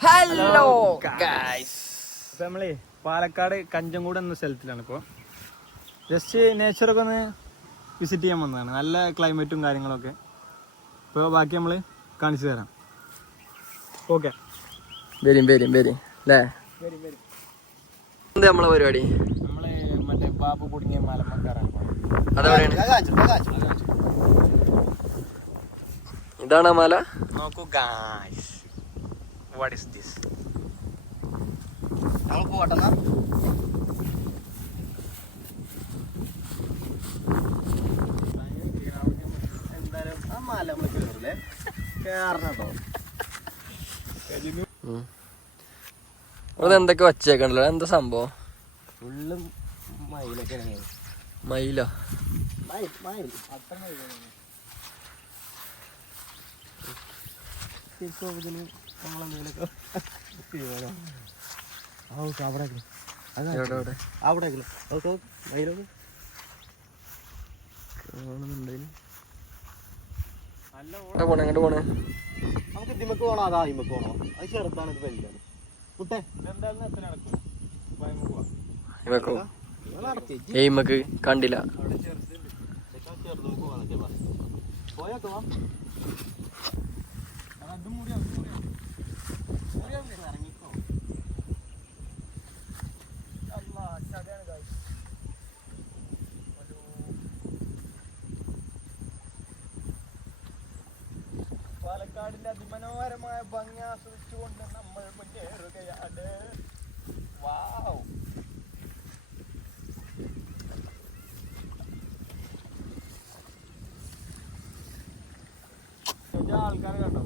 Hello guys, ഇപ്പം നമ്മളേ പാലക്കാട് കഞ്ചങ്കോട് എന്ന സ്ഥലത്തിലാണ്. ഇപ്പോൾ ജസ്റ്റ് നേച്ചറൊക്കെ ഒന്ന് വിസിറ്റ് ചെയ്യാൻ വന്നതാണ്. നല്ല ക്ലൈമറ്റും കാര്യങ്ങളൊക്കെ. ഇപ്പോൾ ബാക്കി നമ്മൾ കാണിച്ചു തരാം. ഓക്കെ, വരും അല്ലേ? എന്താ നമ്മളെ പരിപാടി? നമ്മള് മറ്റേ ബാബു കുടുങ്ങിയ മലമക്കാരാണ്. ഇതാണ് മല. നോക്കൂ ഗൈസ്, വാട്ട് ഈസ് ദിസ്? നമുക്ക് പോട്ടെന്നാ. എന്തായാലും ആ മല നമ്മൾ കയറില്ലേ, കയറണോ? എന്തൊക്കെ വച്ചേക്കണല്ലോ, എന്താ സംഭവം? ഫുള്ളും മയിലൊക്കെയാണ്. മയിലോ? എങ്ങോട്ട് പോണേ? നമുക്ക് ഇതിമക്ക് പോണോ അതാ ഇമക്ക് പോണോ? അത് ചെറുതാണ്, ഇത് വലുതാണ്. കുട്ടെ എന്തായാലും എത്ര നടക്കും? എയ്മക്ക് കണ്ടില്ല. പാലക്കാടിന്റെ അതിമനോഹരമായ ഭംഗി ആസ്വദിച്ചുകൊണ്ട് നമ്മൾ മുന്നേറുകയാണ്. വാവ്, ആൾക്കാരെ കണ്ടോ?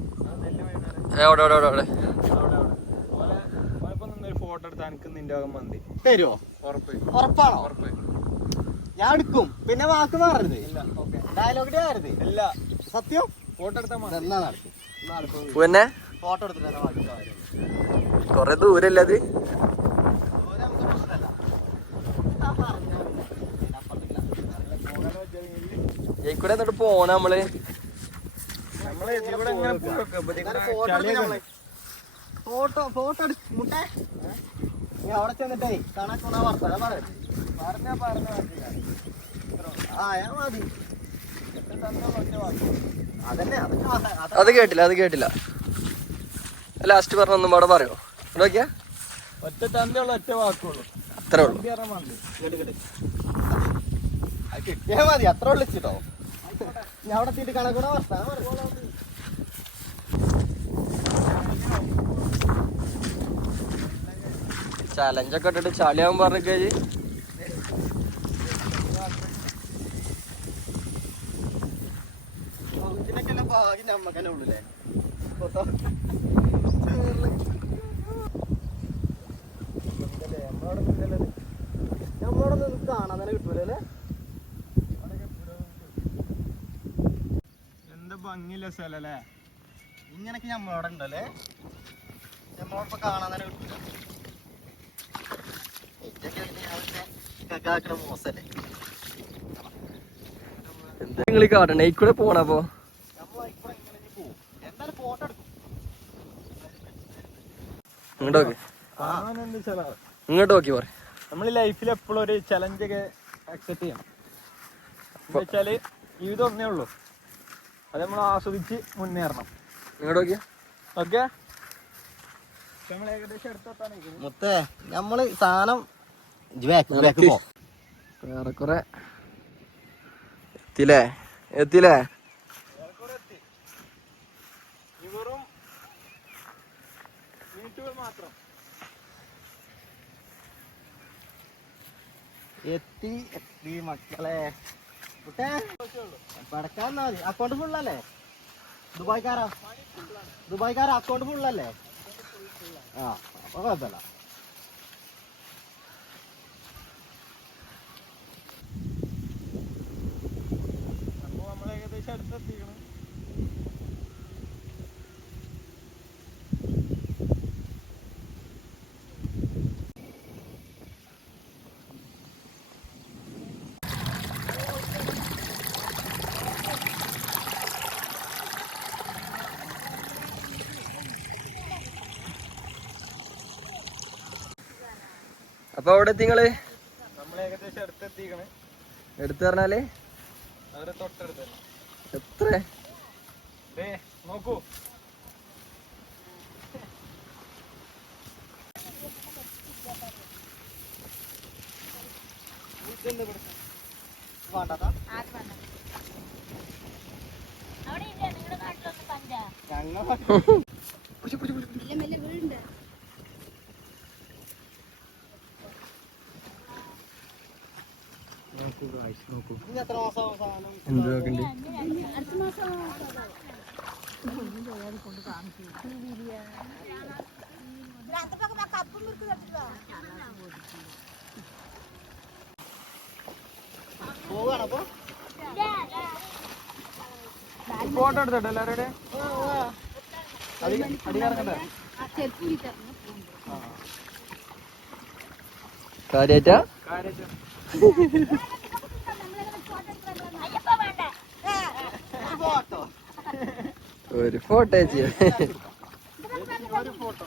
ഫോട്ടോ എടുത്താൽ എനിക്ക് നിന്റെ ഭാഗം മന്തി തരുമോ? ഉറപ്പാണോ? ഉറപ്പ്. ഞാൻ എടുക്കും. പിന്നെ വാക്ക് മാറരുത്. ഇല്ല, ഓക്കെ. ഡയലോഗ് ആയിരുത്. ഇല്ല, സത്യം. ഫോട്ടോ എടുത്താൽ പിന്നെ ഫോട്ടോ എടുത്തിട്ട് കൊറേ ദൂരല്ലേ അത്? കൂടെ എന്നിട്ട് പോണ നമ്മള് ഫോട്ടോ മുട്ടേ അവിടെ ചെന്നിട്ടേ കണക്കുണ വർത്താനം പറഞ്ഞ മതി. അതന്നെ, അത് കേട്ടില്ല. ലാസ്റ്റ് പറഞ്ഞൊന്നും പാടെ പറയോ? നോക്കിയാ ഒറ്റ തന്നുള്ള ഒറ്റ വാക്കുള്ളൂ, അത്രേ ഉള്ളൂ. കിട്ടിയാ മതി, അത്ര വിളിച്ചിട്ടോ. ഞാൻ അവിടെ എത്തിയിട്ട് കണക്കൂടെ വർത്താനം ചലഞ്ചൊക്കെ ഇട്ടിട്ട് ചളിയാവും പറഞ്ഞേ. നമ്മക്കന്നെ ഉള്ളൂല്ലേ? നമ്മളോട് നിന്ന് കാണാൻ തന്നെ കിട്ടൂലേ? എന്താ ഭംഗിയില്ല സ്ഥലല്ലേ? ഇങ്ങനൊക്കെ നമ്മളോടെ ഉണ്ടല്ലേ? നമ്മളോടൊപ്പം കാണാൻ തന്നെ കിട്ടൂല. മോശല്ലേ നിങ്ങൾ കാട്ടണേ കൂടെ പോണപ്പോ ഇങ്ങോട്ട് നോക്കി പറ. നമ്മൾ ലൈഫിൽ എപ്പോഴും ഒരു ചലഞ്ച് ഒക്കെ അക്സെപ്റ്റ് ചെയ്യണം. എന്താ വെച്ചാല് ജീവിതം ഒന്നേ ഉള്ളൂ, അത് നമ്മൾ ആസ്വദിച്ച് മുന്നേറണം. ഇങ്ങോട്ട് നോക്കിയാ ഓക്കെ. നമ്മൾ ഏകദേശം എടുത്തോട്ടാണ് മുത്തേ നമ്മള് സാധനം ഏറെക്കുറെ എത്തില്ലേ? വെറും മിനിറ്റുകൾ മാത്രം. എത്തി മക്കളെ. പടക്കാൻ മതി. അക്കൗണ്ട് ഫുള്ളല്ലേ? ദുബായ്ക്കാരാ അക്കൗണ്ട് ഫുള്ളല്ലേ? ആ, അപ്പൊ കുഴപ്പമില്ല. അപ്പോൾ നമ്മൾ ഏകദേശം അടുത്തെത്തിക്കണം. അപ്പൊ അവിടെ എത്തിങ്ങള് നമ്മൾ ഏകദേശം അടുത്തെത്തിക്കണ്. എടുത്തു പറഞ്ഞാല് അവരെ തൊട്ടടുത്ത് എത്ര നോക്കൂ. എത്ര മാസം സാധനം എന്ത് നോക്കണ്ട് പോവാണപ്പോ ഫോട്ടോ എടുത്തോട്ടെ എല്ലാവരുടെ അടികാറങ്ങട്ടെ. കാര്യായിട്ടാ ഒരു ഫോട്ടോ ചെയ്യാം. ഒരു ഫോട്ടോ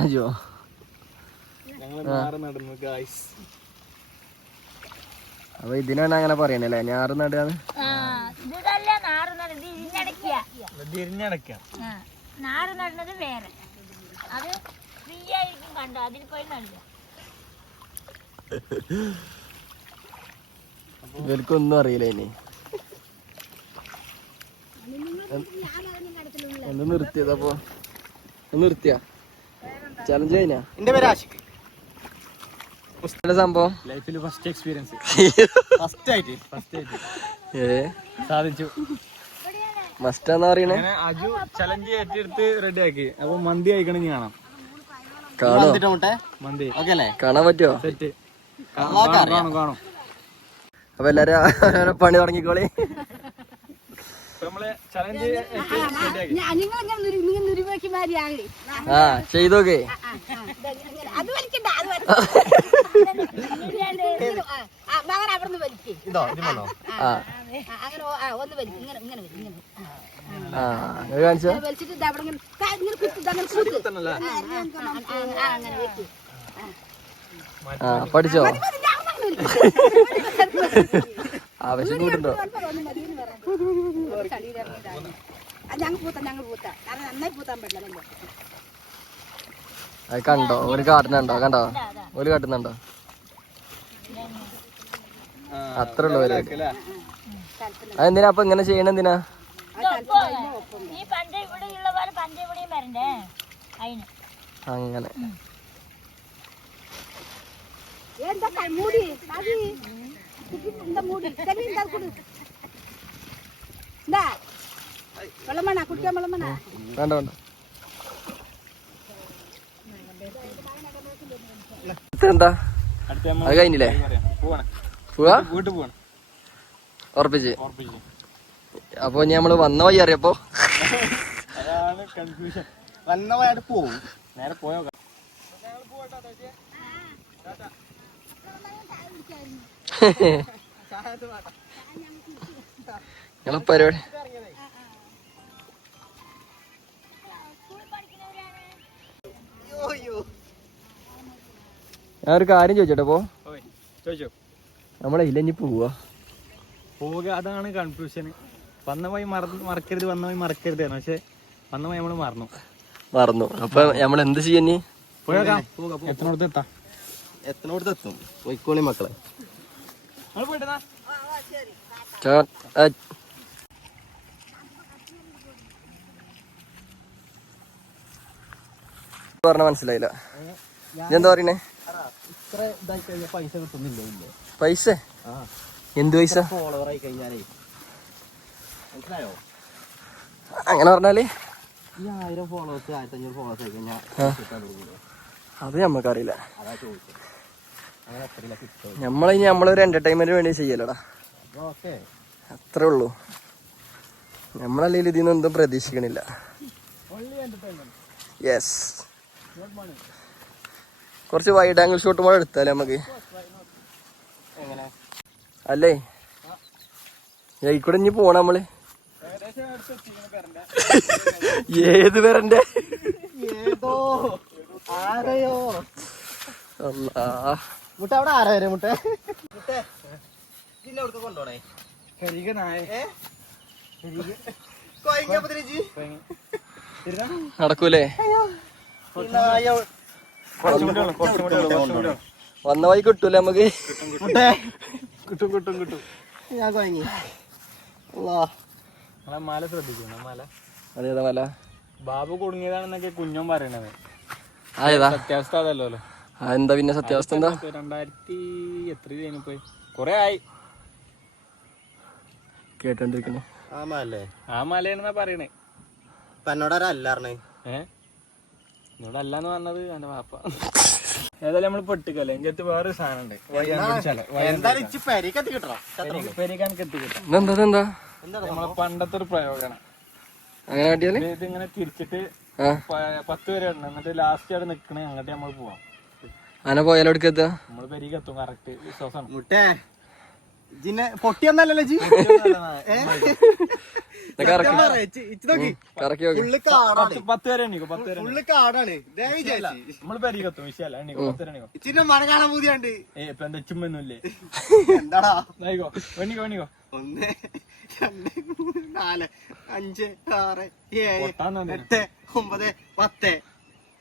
കാണിച്ചോ അപ്പൊ ഇതിനാണ് അങ്ങനെ പറയണല്ലേ ഞാറ് നടുകയാണ്. നാറ് നടുന്നത് വേറെ, അത് ഫ്രീ ആയിരിക്കും കണ്ടോ, അതിൽ പോയി നടുക. ഇവർക്കൊന്നും അറിയില്ല ഇനി എന്ത് നിർത്തിയതപ്പോ നിർത്തിയ ചലഞ്ച് കഴിഞ്ഞ എന്റെ പേര് ആഷിഖ്. സംഭവം ലൈഫിൽ ഫസ്റ്റ് എക്സ്പീരിയൻസ് ഫസ്റ്റ് ആയിട്ട് സാധിച്ചു. മസ്റ്റാന്ന് പറയണേ. അജു ചലഞ്ച് ഏറ്റെടുത്ത് റെഡി ആക്കി. അപ്പൊ മന്തി കഴിക്കണം കാണാം. കാണോ മന്തി ഓക്കെ അല്ലേ? കാണാൻ പറ്റുമോ? സെറ്റ് കാണും. കാണും. അപ്പൊ എല്ലാരും പണി തുടങ്ങിക്കോളി. നമ്മള് ചലഞ്ച് റെഡിയാക്കി. ആ ചെയ്തോക്കെ ഇതോ ഇതിമല്ലോ കാണിച്ചോ. ആ പഠിച്ചോ? ആവശ്യം കൂട്ടുണ്ടോ? അത് കണ്ടോ? ഒരു കാട്ടുന്നുണ്ടോ? കണ്ടോ? ഒരു കാട്ടുന്നുണ്ടോ? അത്ര ഉള്ളു പരിപാടി. അതെന്തിനാ അപ്പൊ ഇങ്ങനെ ചെയ്യണെന്തിനാ? ഈ പണ്ട് ഇവിടെ ഉള്ള പോലെ പണ്ട് ഇവിടെയും വരണ്ടേ അതിന്. അങ്ങനെ വേണ്ട വേണ്ട. എന്താ അത് കഴിഞ്ഞില്ലേ? പോവാ വീട്ടിൽ പോവാണ്. ഉറപ്പിച്ച്. അപ്പൊ ഇനി നമ്മള് വന്ന വഴി അറിയപ്പോ അതാണ് കൺഫ്യൂഷൻ. വന്ന വഴിയായിട്ട് പോവും. നേരെ പോയോ? നിങ്ങളെ പരിപാടി ഞാൻ ഒരു കാര്യം ചോദിച്ചോട്ടെ. അപ്പൊ ചോദിച്ചോ. നമ്മളെ ഇനി പോവാ പോവുക, അതാണ് കൺഫ്യൂഷൻ. വന്ന വഴി മറക്കരുത്, വന്ന വഴി മറക്കരുത്. പക്ഷെ വന്ന വഴി നമ്മള് മറന്നു. അപ്പൊ നമ്മൾ എന്ത് ചെയ്യാനി? പോയേക്കാം. എത്രനോടത്ത് എത്താം? എത്തനോടത്ത് എത്തും. പോയിക്കോളി മക്കളെ. പോയിട്ടാ പറഞ്ഞ മനസ്സിലായില്ല. ഇതെന്താ പറയണേ? ഇത്ര ഇതായി കഴിഞ്ഞാൽ പൈസ കിട്ടുന്നില്ല ഇല്ലേ? പൈസ ആ എന്ത് പൈസ? ഫോളോവർ ആയി കഴിഞ്ഞാലേ മനസ്സിലായോ? അങ്ങനെ പറഞ്ഞാല് ഈ 1000 ഫോളോവേഴ്സ് 1500 ഫോളോവേഴ്സ് ആയി കഴിഞ്ഞാൽ കിട്ടാൻ തുടങ്ങിയില്ലേ? അത് നമ്മക്കറിയില്ല. അതാ ചോദിച്ചത്. അങ്ങനെ എത്രയില്ല കിട്ടും? നമ്മളൊരു എന്റർടൈൻമെന്റ് വേണ്ടി ചെയ്യലടാ, അപ്പോൾ ഓക്കെ. അത്രേ ഉള്ളൂ. നമ്മളല്ലെങ്കിൽ ഇതിന്ന് ഒന്നും പ്രതീക്ഷിക്കണില്ല. യെസ്, കുറച്ച് വൈഡ് ആംഗിൾ ഷോട്ട് കൂടെ എടുത്താലേ നമുക്ക്. എങ്ങനെ അല്ലേ കൂടെ ഇനി പോണ നമ്മള് ഏത് പേരന്റെ ഏതോ ആരെയോ അല്ലാ. മുട്ട അവിടെ ആരാ വരെ മുട്ട മുട്ടേ ഇതിന്റെ അവിടുത്തെ കൊണ്ടോണേ നടക്കൂലേ? വന്ന വഴി കിട്ടൂലേ നമുക്ക്? കിട്ടും. ഞാൻ കൊയങ്ങി. മല ശ്രദ്ധിക്കണം. മല അതേതാ മല? ബാബു കുടുങ്ങിയതാണെന്നൊക്കെ കുഞ്ഞോൻ പറയണത്. അതേതാ സത്യാവസ്ഥ അതല്ലോ. എന്താ പിന്നെ സത്യാവസ്ഥ എന്താ? 2000 എത്ര പോയി കൊറേ ആയി കേട്ടോണ്ടിരിക്കണേ. ആമല്ലേ ആ മലയാണെന്നാ പറയണേ. എന്നോടാരല്ലാർന്നേ? എന്നോട് അല്ലാന്ന് പറഞ്ഞത് എന്റെ വാപ്പ. ഏതായാലും നമ്മള് പൊട്ടിക്കല്ലേ. എന്റെ വേറൊരു സാധനം ഉണ്ട്. ഇതെന്താ? നമ്മളെ പണ്ടത്തെ ഒരു പ്രയോഗമാണ്. അങ്ങനെ കാട്ടിയാല് ഇതിങ്ങനെ തിരിച്ചിട്ട് 10 വരെ ഇടണം. എന്നിട്ട് ലാസ്റ്റ് അവിടെ നിക്കണേ. അങ്ങോട്ട് നമ്മൾ പോവാം. അങ്ങനെ പോയാലും എടുക്ക എത്താ? നമ്മള് പെരിക്ക് എത്തും. കറക്റ്റ് വിശ്വാസമാണ്. മുട്ടേ ജിന്നെ പൊട്ടിയൊന്നല്ലല്ലോ ജി. കറക്കി നോക്കി. 10 വരെ എണീക്കും. 10 വരെ ഫുള്ള് കാടാണ്. നമ്മള് പെരിക്ക് എത്തും. വിഷയല്ല. എണീക്കും. 10 വരെ എണീക്കും. ഇച്ചിന്റെ മഴ കാണാൻ പൂതിയാണ്ട്. ഇപ്പൊ എന്താ ചുമ്മൊന്നുമില്ലേ? എന്താടാ ആയിക്കോ എണീക്കോ. 1 2 3 4 5 6 7 8 9 10.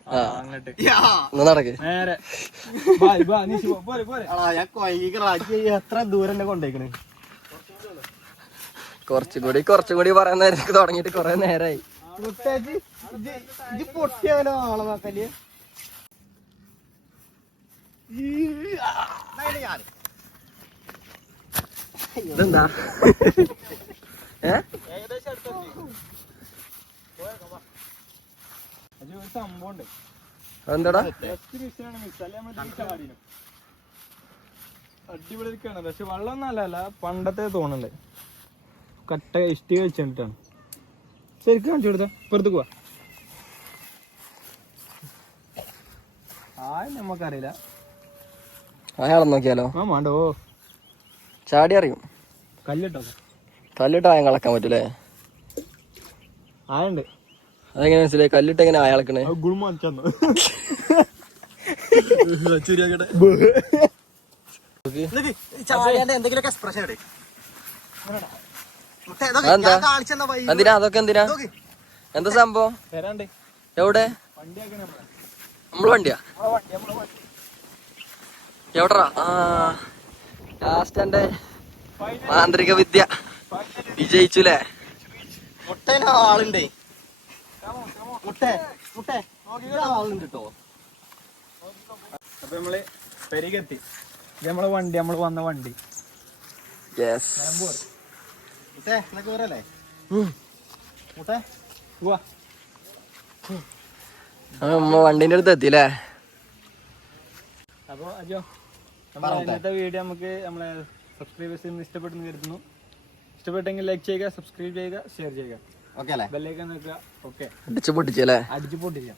അങ്ങോട്ട് നടക്ക്. നേരെ ഞാൻ കൊയ്യിക്കണ എത്ര ദൂരം എന്നെ കൊണ്ടേക്കണ്. കുറച്ചും കൂടി പറയാൻ നേരം തുടങ്ങിയിട്ട് കൊറേ നേരായി. പൊട്ടിയവനോ ആളെ നോക്കല്. ഇതെന്താ? ഏകദേശം ഒരു സംഭവം ഉണ്ട്. അതെന്താടാ? അടിപൊളി കിണറ്. പക്ഷെ വെള്ളം ഒന്നല്ല, പണ്ടത്തെ തോന്നുന്നുണ്ട്. കട്ട ഇഷ്ടി വെച്ചിട്ടാണ്. ശരിക്കും കാണിച്ചു കൊടുത്ത പുറത്ത് പോവാ. നമ്മക്കറിയില്ല. അയാളെ നോക്കിയാലോ? ആ വേണ്ടോ. ചാടി അറിയും. കല്ലിട്ട് ആയം കളക്കാൻ പറ്റൂലേ? ആയുണ്ട്. അതെങ്ങനെ മനസ്സിലായി? കല്ലിട്ട് എങ്ങനെ ആയാളക്കണേ? എന്തെങ്കിലുമൊക്കെ എക്സ്പ്രഷൻ എന്തിനാ അതൊക്കെ? എന്തിനാ? എന്താ സംഭവം? എവിടെ? നമ്മള് വണ്ടിയാ? എവിടാ? ലാസ്റ്റ് എന്റെ മാന്ത്രിക വിദ്യ വിജയിച്ചുല്ലേ? മുട്ടേനെ ആളുണ്ടേ. ആളുണ്ട് കേട്ടോ. അപ്പൊ നമ്മള് പെരികെത്തി. നമ്മളെ വണ്ടി, നമ്മള് വന്ന വണ്ടി. വണ്ടിന്റെ അടുത്ത് എത്തില്ലേ? അപ്പൊ അജോ ഇന്നത്തെ വീഡിയോ നമുക്ക് നമ്മളെ സബ്സ്ക്രൈബേഴ്സിന് ഇഷ്ടപ്പെട്ടെന്ന് കരുതുന്നു. ഇഷ്ടപ്പെട്ടെങ്കിൽ ലൈക്ക് ചെയ്യുക, സബ്സ്ക്രൈബ് ചെയ്യുക, ഷെയർ ചെയ്യുക. ബെല്ലൈക്കൺ നോക്കുക. ഓക്കെ, അടിച്ചു പൊട്ടിച്ചല്ലേ? അടിച്ചു പൊട്ടിക്കാം.